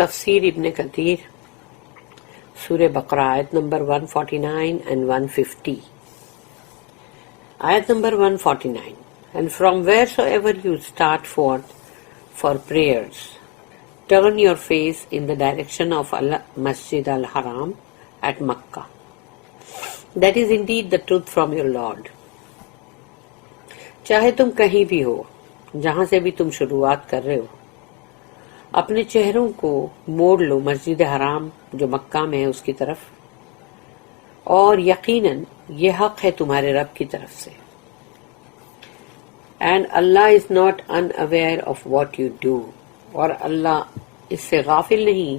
تفسیر ابن کثیر سورہ بقرہ آیت number 149 and 150. Ayat number 149. And from wheresoever you start forth for prayers, turn your face in the direction of Masjid al-Haram at Makkah. That is indeed the truth from your Lord. چاہے تم کہیں بھی ہو، جہاں سے بھی تم شروعات کر رہے ہو، اپنے چہروں کو موڑ لو مسجد حرام جو مکہ میں ہے اس کی طرف، اور یقیناً یہ حق ہے تمہارے رب کی طرف سے. And Allah is not unaware of what you do. اور اللہ اس سے غافل نہیں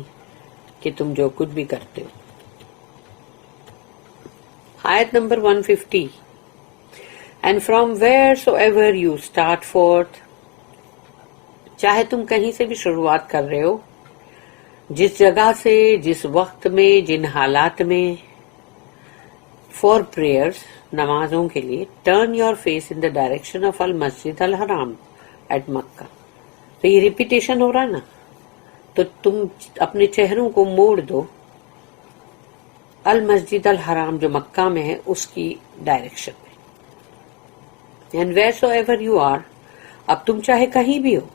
کہ تم جو کچھ بھی کرتے ہو. آیت number 150. And from wheresoever you start forth, چاہے تم کہیں سے بھی شروعات کر رہے ہو، جس جگہ سے، جس وقت میں، جن حالات میں، for prayers نمازوں کے لیے، turn your face in the direction of المسجد الحرام at مکہ. تو یہ ریپیٹیشن ہو رہا نا، تو تم اپنے چہروں کو موڑ دو المسجد الحرام جو مکہ میں ہے اس کی ڈائریکشن میں. And wheresoever you are، اب تم چاہے کہیں بھی ہو،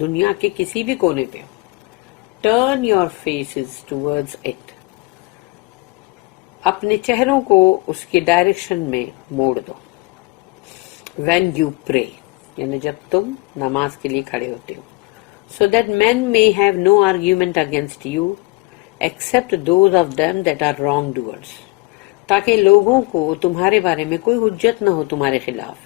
دنیا کے کسی بھی کونے پہ ہو، turn your faces towards it، اپنے چہروں کو اس کی ڈائریکشن میں موڑ دو. when you pray، یعنی جب تم نماز کے لیے کھڑے ہوتے ہو. so that men may have no argument against you except those of them that are wrongdoers، تاکہ لوگوں کو تمہارے بارے میں کوئی حجت نہ ہو تمہارے خلاف،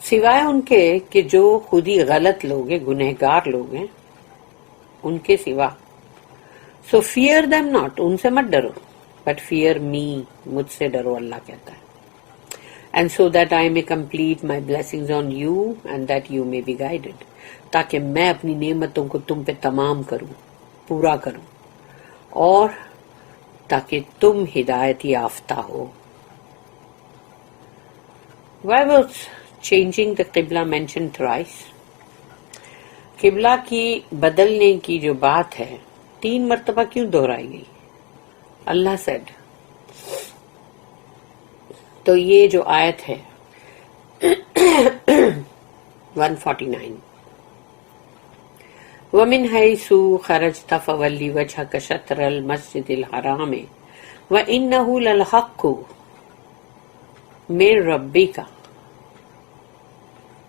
سوائے ان کے کہ جو خود ہی غلط لوگ ہیں، گنہگار لوگ ہیں، ان کے سوا. so fear them not، ان سے مت ڈرو، but fear me، مجھ سے ڈرو، اللہ کہتا ہے. and so that I may complete my blessings on you and that you may be guided، تاکہ میں اپنی نعمتوں کو تم پہ تمام کروں، پورا کروں، اور تاکہ تم ہدایت یافتہ ہو. why was changing the qibla mentioned thrice؟ قبلہ کی بدلنے کی جو بات ہے 3 مرتبہ کیوں دہرائی گئی؟ اللہ said، تو یہ جو آیت ہے 149، وَمِنْ حَيْثُ خَرَجْتَ فَوَلِّ وَجْهَكَ شَطْرَ الْمَسْجِدِ الْحَرَامِ وَإِنَّهُ لَلْحَقُّ مِنْ رَبِّكَ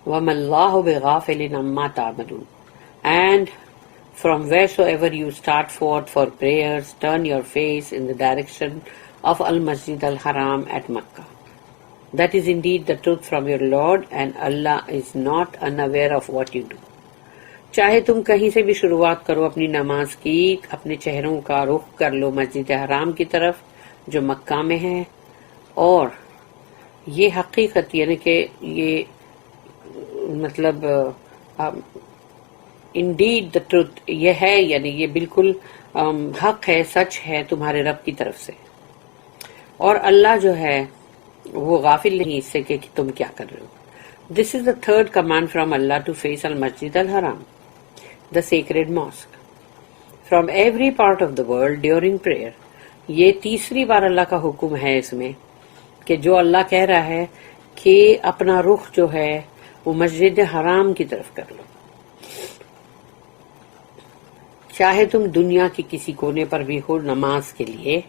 وَمَا اللَّهُ بِغَافِلٍ عَمَّا تَعْمَلُونَ. And from wheresoever you start forth for prayers, turn your face in the direction of Al-Masjid al-Haram at Makkah. That is indeed the truth from your Lord, and Allah is not unaware of what you do. چاہے تم کہیں سے بھی شروعات کرو اپنی نماز کی، اپنے چہروں کا رخ کر لو مسجد حرام کی طرف جو مکہ میں ہے، اور یہ حقیقت یعنی کہ یہ مطلب انڈیڈ دا ٹروتھ یہ ہے، یعنی یہ بالکل حق ہے، سچ ہے تمہارے رب کی طرف سے، اور اللہ جو ہے وہ غافل نہیں اس سے کہ تم کیا کر رہے ہو. This is the third command from Allah to face المسجد الحرام، the sacred mosque, from every part of the world during prayer. یہ تیسری بار اللہ کا حکم ہے اس میں کہ جو اللہ کہہ رہا ہے کہ اپنا رخ جو ہے وہ مسجد حرام کی طرف کر لو، چاہے تم دنیا کی کسی کونے پر بھی ہو نماز کے لیے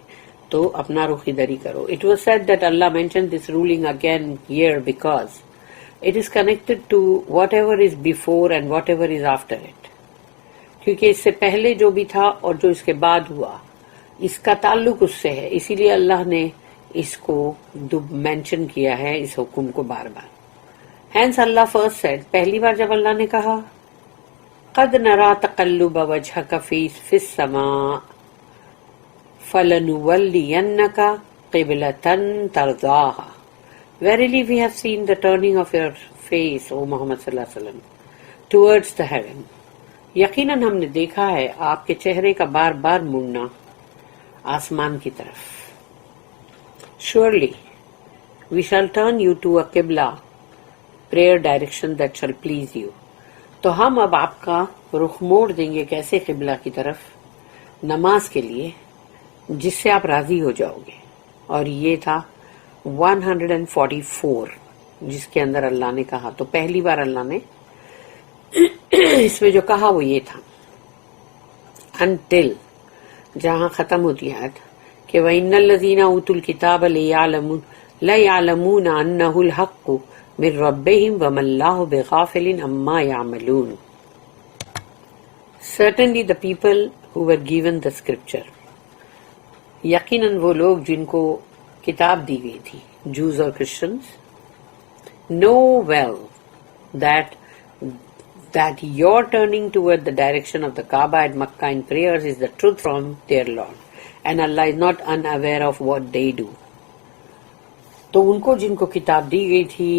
تو اپنا رخ ادھر ہی کرو. It was said that Allah mentioned this ruling again here because it is connected to whatever is before and whatever is after it. کیونکہ اس سے پہلے جو بھی تھا اور جو اس کے بعد ہوا اس کا تعلق اس سے ہے، اسی لیے اللہ نے اس کو مینشن کیا ہے اس حکم کو بار بار. Hence Allah first said، پہلی بار جب اللہ نے کہا قد نرا تقلب وجهك في السماء فلنولينك قبلة ترضاها، verily we have seen the turning of your face O Muhammad صلی اللہ علیہ وسلم towards the heaven، یقیناً ہم نے دیکھا ہے آپ کے چہرے کا بار بار مڑنا آسمان کی طرف. Surely we shall turn you to a qibla prayer direction that shall please you. تو ہم اب آپ کا رخ موڑ دیں گے کیسے قبلہ کی طرف، نماز کے لیے، جس سے آپ راضی ہو جاؤ گے. اور یہ تھا 144 جس کے اندر اللہ نے کہا. تو پہلی بار اللہ نے اس میں جو کہا وہ یہ تھا انٹل، جہاں ختم ہوتی ہے آیت کہ وَإِنَّ الَّذِينَ أُوتُوا الْكِتَابَ لَيَعْلَمُونَ أَنَّهُ الْحَقُّ مِن رَّبِّهِمْ وَمَا اللَّهُ بِغَافِلٍ عَمَّا يَعْمَلُونَ. Certainly the people who were given the scripture، یقیناً وہ لوگ جن کو کتاب دی گئی تھی، Jews اور Christians، know well that your turning toward the direction of the Kaaba at Makkah in prayers is the truth from their Lord, and Allah is not unaware of what they do. تو ان کو جن کو کتاب دی گئی تھی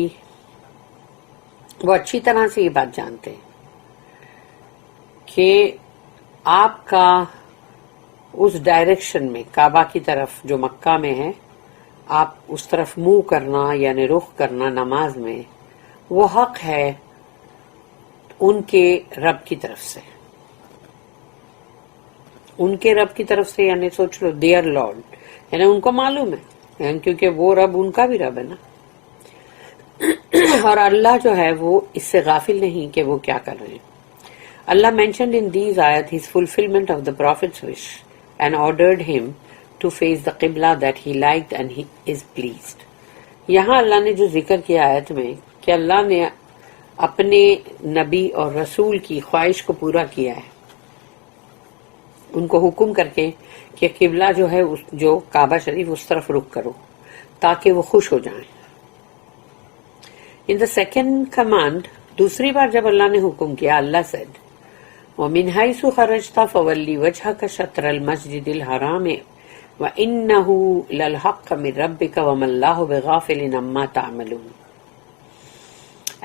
وہ اچھی طرح سے یہ بات جانتے ہیں کہ آپ کا اس ڈائریکشن میں کعبہ کی طرف جو مکہ میں ہے، آپ اس طرف منہ کرنا یعنی رخ کرنا نماز میں، وہ حق ہے ان کے رب کی طرف سے. ان کے رب کی طرف سے یعنی سوچ لو دیئر لارڈ، یعنی ان کو معلوم ہے، یعنی کیونکہ وہ رب ان کا بھی رب ہے نا. اور اللہ جو ہے وہ اس سے غافل نہیں کہ وہ کیا کر رہے ہیں. Allah mentioned in these ayat his fulfillment of the Prophet's wish and ordered him to face the Qibla that he liked and he is pleased. یہاں اللہ نے جو ذکر کیا آیت میں کہ اللہ نے اپنے نبی اور رسول کی خواہش کو پورا کیا ہے، ان کو حکم کر کے کہ قبلہ جو ہے جو کعبہ شریف اس طرف رخ کرو تاکہ وہ خوش ہو جائیں. In the second command، دوسری بار جب اللہ نے حکم کیا، اللہ said وَمِنْ حَيْثُ خَرَجْتَ فَوَلِّ وَجْهَكَ شَطْرَ الْمَسْجِدِ الْحَرَامِ وَإِنَّهُ لَلْحَقُّ مِنْ رَبِّكَ وَمَا اللَّهُ بِغَافِلٍ عَمَّا تَعْمَلُونَ.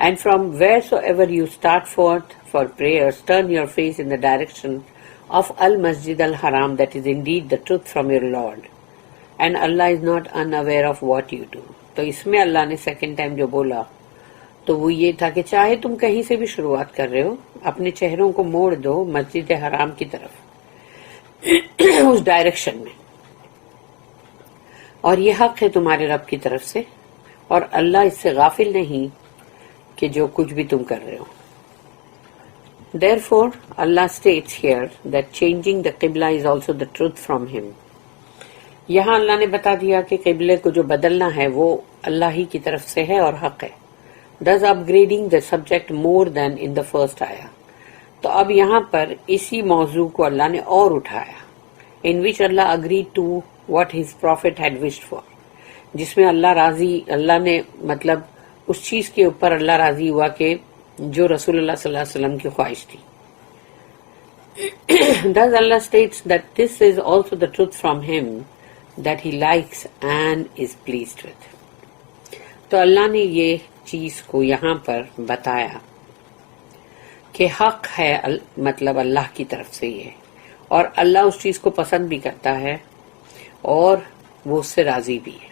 And from wheresoever you start forth for prayers, turn your face in the direction of Al-Masjid al-Haram, that is indeed the truth from your Lord. And Allah is not unaware of what you do. تو اس میں اللہ نے second time جو بولا تو وہ یہ تھا کہ چاہے تم کہیں سے بھی شروعات کر رہے ہو، اپنے چہروں کو موڑ دو مسجد حرام کی طرف اس ڈائریکشن میں، اور یہ حق ہے تمہارے رب کی طرف سے، اور اللہ اس سے غافل نہیں کہ جو کچھ بھی تم کر رہے ہو. Therefore, Allah states here that changing the Qibla is also the truth from Him. یہاں اللہ نے بتا دیا کہ قبلے کو جو بدلنا ہے وہ اللہ ہی کی طرف سے ہے اور حق ہے. Thus upgrading the subject more than in the first ayah. تو اب یہاں پر اسی موضوع کو اللہ نے اور اٹھایا. In which Allah agreed to what His Prophet had wished for. جس میں اللہ نے مطلب اس چیز کے اوپر اللہ راضی ہوا کہ جو رسول اللہ صلی اللہ علیہ وسلم کی خواہش تھی. Thus Allah states that this is also the truth from Him that He likes and is pleased with. تو اللہ نے یہ چیز کو یہاں پر بتایا کہ حق ہے مطلب اللہ کی طرف سے یہ، اور اللہ اس چیز کو پسند بھی کرتا ہے اور وہ اس سے راضی بھی ہے.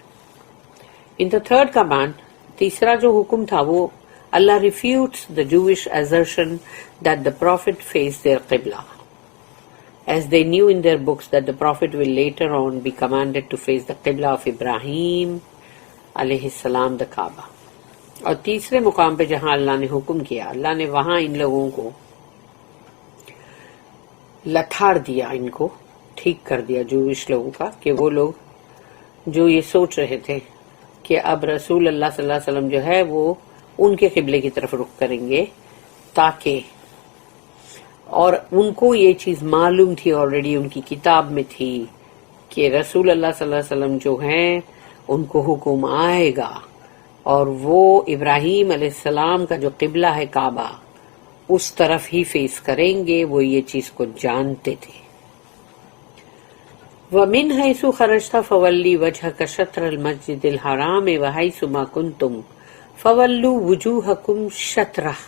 In the third command، تیسرا جو حکم تھا وہ اللہ refutes the Jewish assertion that the Prophet faced their Qibla, as they knew in their books that the Prophet will later on be commanded to face the Qibla of Ibrahim علیہ السلام the Kaaba. اور تیسرے مقام پہ جہاں اللہ نے حکم کیا، اللہ نے وہاں ان لوگوں کو لتھاڑ دیا، ان کو ٹھیک کر دیا جوش لوگوں کا، کہ وہ لوگ جو یہ سوچ رہے تھے کہ اب رسول اللہ صلی اللہ علیہ وسلم جو ہے وہ ان کے قبلے کی طرف رخ کریں گے، تاکہ، اور ان کو یہ چیز معلوم تھی آلریڈی، ان کی کتاب میں تھی کہ رسول اللہ صلی اللہ علیہ وسلم جو ہیں ان کو حکم آئے گا اور وہ ابراہیم علیہ السلام کا جو قبلہ ہے کعبہ اس طرف ہی فیس کریں گے، وہ یہ چیز کو جانتے تھے. وَمِنْ حَيْثُ خَرَجْتَ فَوَلِّ وَجْهَكَ شَطْرَ الْمَسْجِدِ الْحَرَامِ وَحَيْثُ مَا كُنْتُمْ فَوَلُّوا وُجُوهَكُمْ شَطْرَهُ.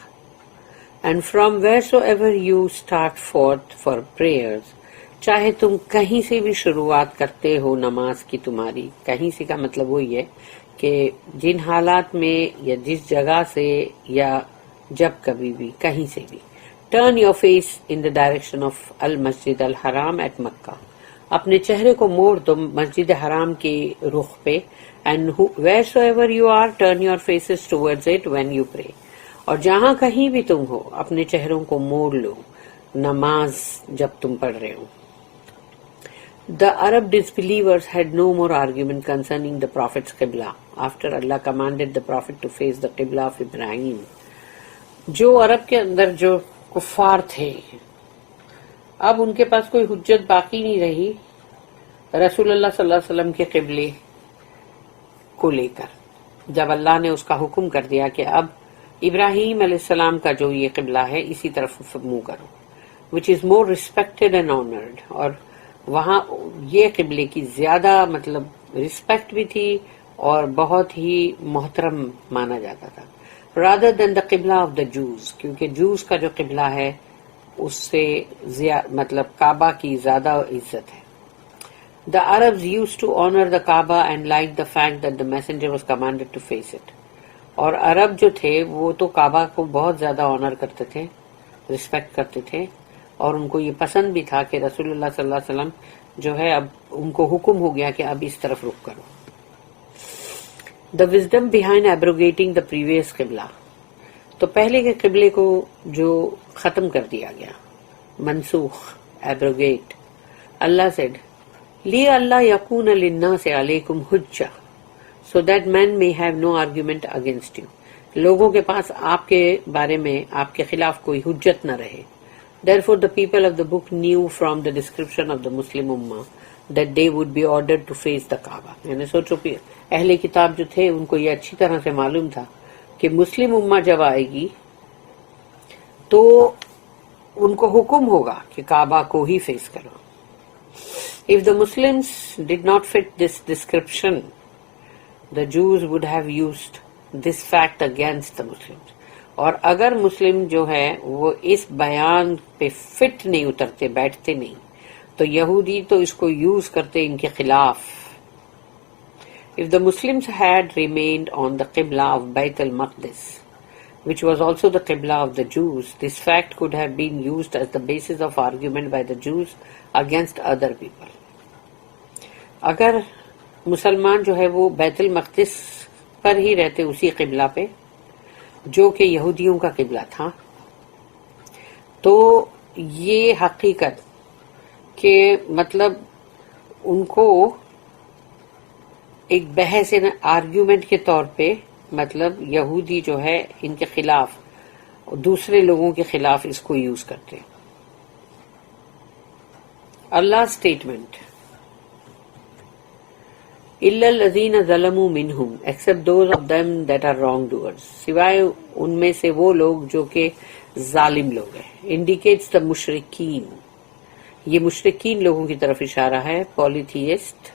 And from wheresoever you start forth for prayers، چاہے تم کہیں سے بھی شروعات کرتے ہو نماز کی، تمہاری کہیں سے کا مطلب وہی ہے کہ جن حالات میں یا جس جگہ سے یا جب کبھی بھی کہیں سے بھی Turn your face in the direction of Al-Masjid Al-Haram at Makkah. اپنے چہرے کو موڑ دو مسجد حرام کے رخ پہ. And wheresoever you are, turn your faces towards it when you pray. اور جہاں کہیں بھی تم ہو اپنے چہروں کو موڑ لو نماز جب تم پڑھ رہے ہو. The Arab disbelievers had no more argument concerning the Prophet's Qibla after Allah commanded the Prophet to face the Qibla of Ibrahim. جو عرب کے اندر جو کفار تھے اب ان کے پاس کوئی حجت باقی نہیں رہی رسول اللہ صلی اللہ علیہ وسلم کے قبلے کو لے کر، جب اللہ نے اس کا حکم کر دیا کہ اب ابراہیم علیہ السلام کا جو یہ قبلہ ہے اسی طرف منہ کرو، which is more respected and honored. اور وہاں یہ قبلے کی زیادہ مطلب رسپیکٹ بھی تھی اور بہت ہی محترم مانا جاتا تھا rather than the قبلہ of the Jews، کیونکہ جوز کا جو قبلہ ہے اس سے مطلب کعبہ کی زیادہ عزت ہے. The Arabs used to honor the Kaaba and liked the fact that the messenger was commanded to face it. اور عرب جو تھے وہ تو کعبہ کو بہت زیادہ آنر کرتے تھے، رسپیکٹ کرتے تھے، اور ان کو یہ پسند بھی تھا کہ رسول اللہ صلی اللہ علیہ وسلم جو ہے اب ان کو حکم ہو گیا کہ اب اس طرف رخ کرو. The wisdom behind abrogating the previous قبلہ، تو پہلے کے قبلے کو جو ختم کر دیا گیا، منسوخ، ایبروگیٹ. اللہ said لِأَلَّا يَكُونَ لِلنَّاسِ عَلَيْكُمْ حُجَّةٌ so that men may have no argument against you. لوگوں کے پاس آپ کے بارے میں آپ کے خلاف کوئی حجت نہ رہے. Therefore the people of the book knew from the description of the Muslim Ummah that they would be ordered to face the Kaaba. یعنی سوچو کہ اہل کتاب جو تھے ان کو یہ اچھی طرح سے معلوم تھا کہ مسلم امہ جب آئے گی تو ان کو حکم ہوگا کہ کعبہ کو ہی فیس کرو. If the Muslims did not fit this description, the Jews would have used this fact against the Muslims. اور اگر مسلم جو ہے وہ اس بیان پہ فٹ نہیں اترتے، بیٹھتے نہیں، تو یہودی تو اس کو یوز کرتے ان کے خلاف. If the Muslims had remained on the Qibla of Bayt al-Maqdis, which was also the Qibla of the Jews, this fact could have been used as the basis of argument by the Jews against other people. اگر مسلمان جو ہے وہ بیت المقدس پر ہی رہتے اسی قبلہ پہ جو کہ یہودیوں کا قبلہ تھا، تو یہ حقیقت کہ مطلب ان کو ایک بحث آرگیومنٹ کے طور پہ مطلب یہودی جو ہے ان کے خلاف دوسرے لوگوں کے خلاف اس کو یوز کرتے. اللہ اسٹیٹمنٹ إِلَّا الَّذِينَ ظَلَمُوا مِنْهُمْ except those of them that are wrongdoers، سوائے ان میں سے وہ لوگ جو کہ ظالم لوگ ہیں. indicates the مشرکین، یہ مشرکین لوگوں کی طرف اشارہ ہے، پولیتھیسٹ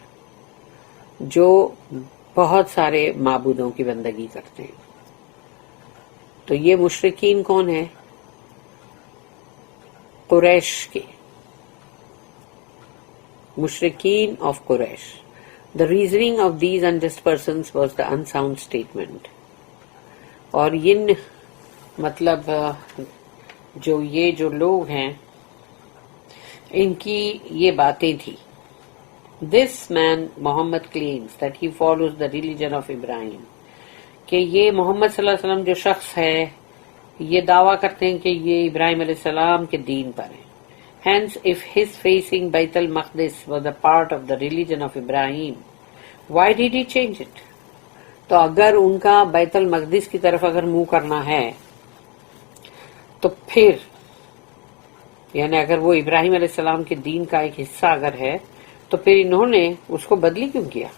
جو بہت سارے معبودوں کی بندگی کرتے ہیں. تو یہ مشرکین کون ہیں؟ قریش کے، مشرکین of Quraysh. The reasoning of these unjust persons was the unsound statement. اور ان مطلب جو لوگ ہیں ان کی یہ باتیں تھی. This man Muhammad claims that he follows the religion of Ibrahim، کہ یہ محمد صلی اللہ علیہ وسلم جو شخص ہے یہ دعویٰ کرتے ہیں کہ یہ ابراہیم علیہ السلام کے دین پر ہے. Hence, if his facing Bayt al-Maqdis was a part of the religion of Ibrahim, why did he change it? تو اگر ان کا بیت المقدس کی طرف اگر منہ کرنا ہے تو پھر یعنی اگر وہ ابراہیم علیہ السلام کے دین کا ایک حصہ اگر ہے تو پھر انہوں نے اس کو بدلی کیوں کیا؟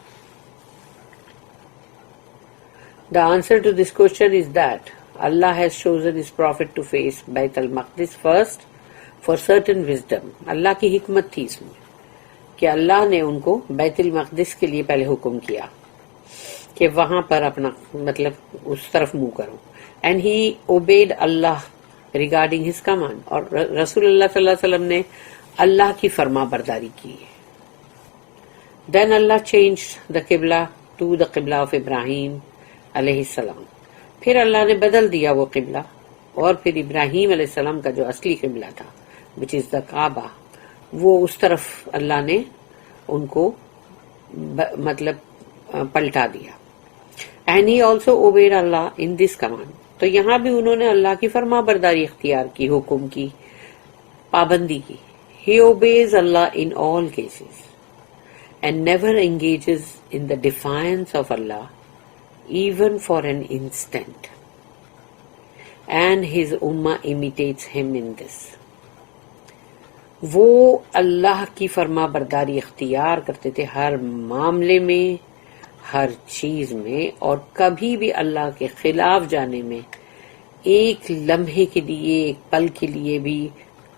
The answer to this question is that Allah has chosen His Prophet to face Bayt al-Maqdis first for certain wisdom. اللہ کی حکمت تھی اس میں کہ اللہ نے ان کو بیت المقدس کے لیے پہلے حکم کیا کہ وہاں پر اپنا مطلب اس طرف منہ کرو. And he obeyed Allah regarding his command. اور رسول اللہ صلی اللہ علیہ وسلم نے اللہ کی فرما برداری کی. Then Allah changed the Qibla to the Qibla of Ibrahim علیہ السلام. پھر اللہ نے بدل دیا وہ قبلہ اور پھر ابراہیم علیہ السلام کا جو اصلی قبلہ تھا which is the کعبہ، وہ اس طرف اللہ نے ان کو مطلب پلٹا دیا. And he also obeyed Allah in this command. تو یہاں بھی انہوں نے اللہ کی فرما برداری اختیار کی، حکم کی پابندی کی. He obeys Allah in all cases and never engages in the defiance of Allah even for an instant. And his ummah imitates him in this. وہ اللہ کی فرما برداری اختیار کرتے تھے ہر معاملے میں، ہر چیز میں، اور کبھی بھی اللہ کے خلاف جانے میں ایک لمحے کے لیے، ایک پل کے لیے بھی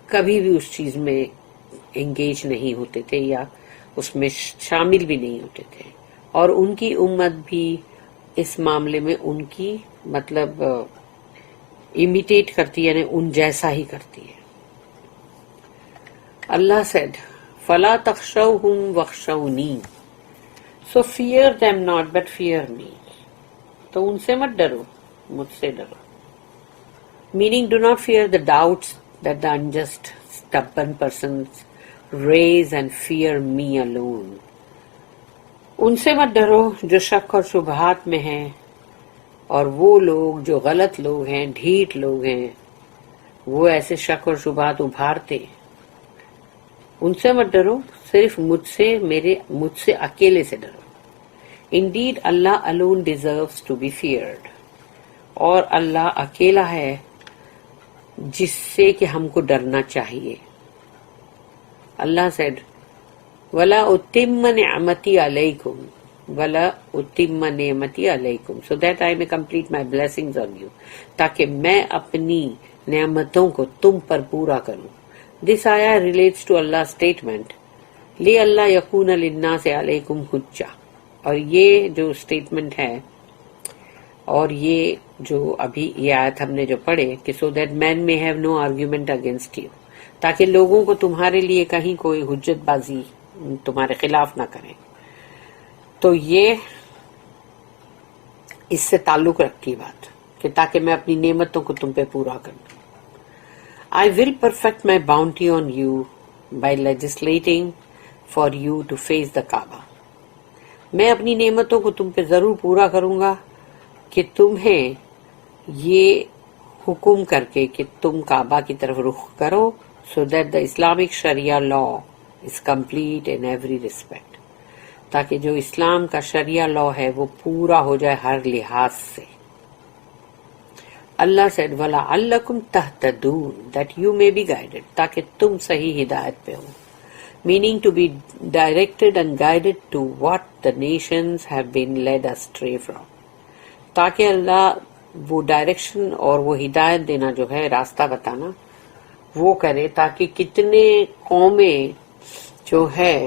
کبھی بھی اس چیز میں انگیج نہیں ہوتے تھے یا اس میں شامل بھی نہیں ہوتے تھے. اور ان کی امت بھی اس معاملے میں ان کی مطلب امیٹیٹ کرتی، یعنی ان جیسا ہی کرتی ہے. Allah said, فَلَا تَخْشَوْهُمْ وَخْشَوْنِي. So fear them not, but fear me. تو ان سے مت ڈرو، مجھ سے ڈرو. Meaning, do not fear the doubts that the unjust, stubborn persons raise and fear me alone. ان سے مت ڈرو جو شک اور شبہات میں ہیں، اور وہ لوگ جو غلط لوگ ہیں، ڈھیٹ لوگ ہیں، وہ ایسے شک اور شبہات ابھارتے ہیں. ان سے مت ڈرو، صرف مجھ سے اکیلے سے ڈرو. Indeed, Allah alone deserves to be feared. اور اللہ اکیلا ہے جس سے کہ ہم کو ڈرنا چاہیے. اللہ said, وَلَا أُتِمَّ نِعْمَتِي عَلَيْكُمْ وَلَا أُتِمَّ نِعْمَتِي عَلَيْكُمْ so that I may complete my blessings on you. تاکہ میں اپنی نعمتوں کو تم پر پورا کروں. This ayah relates to Allah's statement, لِأَلَّا يَكُونَ لِلنَّاسِ عَلَيْكُمْ حُجَّةٌ. اور یہ جو اسٹیٹمنٹ ہے اور یہ جو ابھی یہ آیت ہم نے جو پڑھے کہ so that men may have no argument against you، تاکہ لوگوں کو تمہارے لیے کہیں کوئی حجت بازی تمہارے خلاف نہ کریں. تو یہ اس سے تعلق رکھتی بات کہ تاکہ میں اپنی نعمتوں کو تم پہ پورا کروں. I will perfect my bounty on you by legislating for you to face the Kaaba. میں اپنی نعمتوں کو تم پہ ضرور پورا کروں گا کہ تمہیں یہ حکم کر کے کہ تم کعبہ کی طرف رخ کرو so that the Islamic Sharia law is complete in every respect. تاکہ جو اسلام کا شریعہ لا ہے وہ پورا ہو جائے ہر لحاظ سے. اللہ said, وَلَعَلَّكُمْ تَهْتَدُونَ that you may be guided. تاکہ تم صحیح ہدایت پہ ہو. Meaning to be directed and guided to what the nations have been led astray from. تاکہ اللہ وہ ڈائریکشن اور وہ ہدایت دینا جو ہے، راستہ بتانا، وہ کرے تاکہ کتنے قومیں جو ہے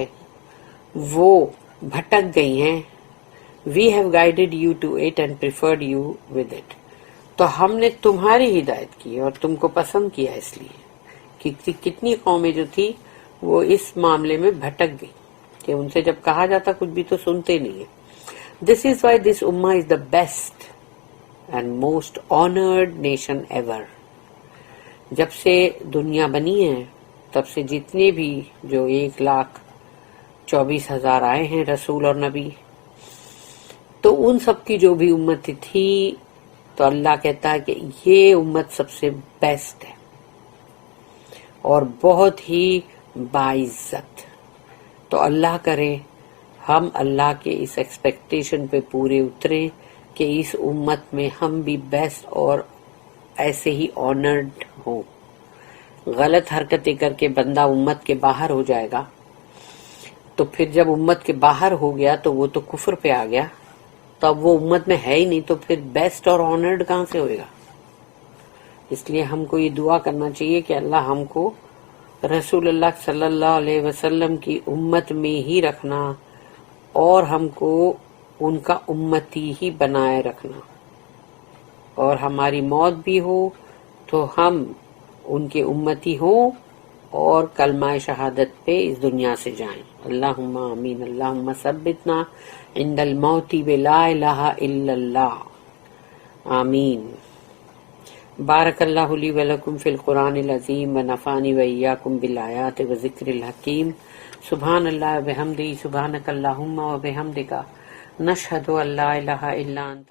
وہ بھٹک گئی ہیں. We have guided you to it and preferred you with it. تو ہم نے تمہاری ہدایت کی اور تم کو پسند کیا اس لیے کہ کتنی قومیں جو تھی وہ اس معاملے میں بھٹک گئی کہ ان سے جب کہا جاتا کچھ بھی تو سنتے نہیں ہیں. This is why this ummah is the best and most honored nation ever. جب سے دنیا بنی ہے تب سے جتنے بھی جو 1,24,000 آئے ہیں رسول اور نبی، تو ان سب کی جو بھی امت تھی تو اللہ کہتا ہے کہ یہ امت سب سے بیسٹ ہے اور بہت ہی باعزت. تو اللہ کرے ہم اللہ کے اس ایکسپیکٹیشن پہ پورے اتریں کہ اس امت میں ہم بھی بیسٹ اور ایسے ہی آنرڈ ہوں. غلط حرکتیں کر کے بندہ امت کے باہر ہو جائے گا تو پھر جب امت کے باہر ہو گیا تو وہ تو کفر پہ آ گیا، تو اب وہ امت میں ہے ہی نہیں، تو پھر بیسٹ اور آنرڈ کہاں سے ہوئے گا. اس لیے ہم کو یہ دعا کرنا چاہیے کہ اللہ ہم کو رسول اللہ صلی اللہ علیہ وسلم کی امت میں ہی رکھنا اور ہم کو ان کا امتی ہی بنائے رکھنا، اور ہماری موت بھی ہو تو ہم ان کے امتی ہوں اور کلمہ شہادت پہ اس دنیا سے جائیں. اللہم آمین. اللہم ثبتنا عند الموت بلا الہ الا اللہ. آمین. بارک اللہ لی ولکم فی القرآن العظیم ونفعنی وإیاکم بالآیات وذکر الحکیم. سبحان اللہ وبحمدہ، سبحانک اللہم وبحمدک، نشہد ان لا الہ الا انت.